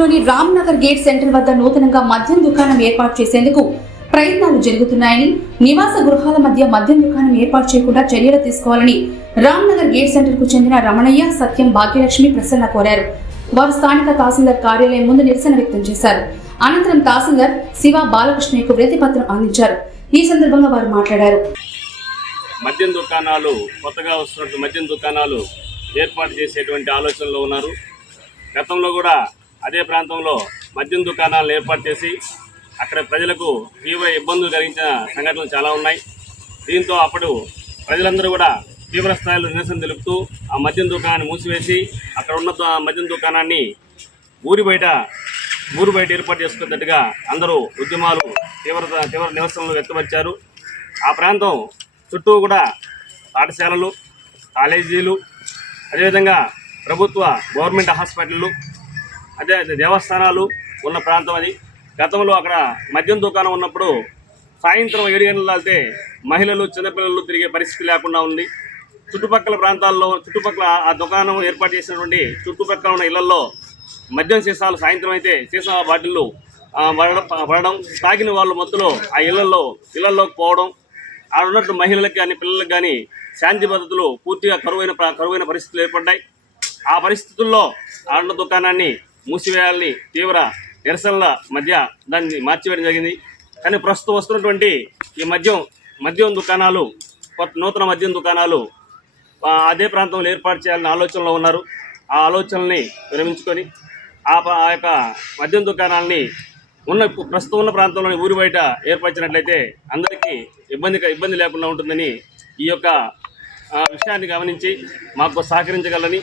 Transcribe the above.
పట్టణంలోని Ramnagar gate centre వద్ద నూతనంగా మద్యం దుకాణం ఏర్పాటు చేసేందుకు ప్రయత్నాలు జరుగుతున్నాయని నివాస గృహాల మధ్య మద్యం దుకాణం ఏర్పాటు చేయకుండా చర్యలు తీసుకోవాలని రామ్నగర్ గేట్ సెంటర్కు చెందిన రమణయ్య సత్యం భాగ్యలక్ష్మి ప్రసన్న కోరారు. వారు స్థానిక తహసీల్దార్ కార్యాలయం ముందు నిరసన వ్యక్తం చేశారు. అనంతరం తహసీల్దార్ శివ బాలకృష్ణయ్యకు విరతిపత్రం అందించారు. ఈ సందర్భంగా వారు మాట్లాడారు. మద్యం దుకాణాలు కొత్తగా వస్తున్నటువంటి మద్యం దుకాణాలు ఏర్పాటు చేసేటువంటి ఆలోచనలో ఉన్నారు. గతంలో కూడా అదే ప్రాంతంలో మద్యం దుకాణాలను ఏర్పాటు చేసి అక్కడ ప్రజలకు తీవ్ర ఇబ్బందులు కలిగించిన సంఘటనలు చాలా ఉన్నాయి. దీంతో అప్పుడు ప్రజలందరూ కూడా తీవ్ర స్థాయిలో నిరసన తెలుపుతూ ఆ మద్యం దుకాణాన్ని మూసివేసి అక్కడ ఉన్న మద్యం దుకాణాన్ని ఊరి బయట ఊరు బయట ఏర్పాటు చేసుకున్నట్టుగా అందరూ ఉద్యమాలు తీవ్రత తీవ్ర నిరసనలు వ్యక్తపరిచారు. ఆ ప్రాంతం చుట్టూ కూడా పాఠశాలలు కాలేజీలు అదేవిధంగా ప్రభుత్వ గవర్నమెంట్ హాస్పిటళ్ళు అదే అదే దేవస్థానాలు ఉన్న ప్రాంతం అది. గతంలో అక్కడ మద్యం దుకాణం ఉన్నప్పుడు సాయంత్రం ఏడు గంటలు వెళ్తే మహిళలు చిన్నపిల్లలు తిరిగే పరిస్థితి లేకుండా ఉంది. చుట్టుపక్కల ప్రాంతాల్లో చుట్టుపక్కల ఆ దుకాణం ఏర్పాటు చేసినటువంటి చుట్టుపక్కల ఉన్న ఇళ్ళలో మద్యం సీసాలు సాయంత్రం అయితే సీసా బాటిళ్ళు ఆ, పడడం పడడం తాగిన వాళ్ళు మొత్తంలో ఆ ఇళ్ళలో ఇళ్ళలోకి పోవడం ఆడ ఉన్నట్టు మహిళలకు కానీ పిల్లలకు కానీ శాంతి భద్రతలు పూర్తిగా కరువైన కరువైన పరిస్థితులు ఏర్పడ్డాయి. ఆ పరిస్థితుల్లో ఆడ దుకాణాన్ని మూసివేయాలని తీవ్ర నిరసనల మధ్య దాన్ని మార్చివేయడం జరిగింది. కానీ ప్రస్తుతం వస్తున్నటువంటి ఈ మద్యం మద్యం దుకాణాలు కొత్త నూతన మద్యం దుకాణాలు అదే ప్రాంతంలో ఏర్పాటు చేయాలని ఆలోచనలో ఉన్నారు. ఆ ఆలోచనల్ని విరమించుకొని ఆ ప- ఆ యొక్క మద్యం దుకాణాలని ఉన్న ప్రస్తుతం ఉన్న ప్రాంతంలోని ఊరి బయట ఏర్పరిచినట్లయితే అందరికీ ఇబ్బంది ఇబ్బంది లేకుండా ఉంటుందని ఈ యొక్క విషయాన్ని గమనించి మాకు సహకరించగలని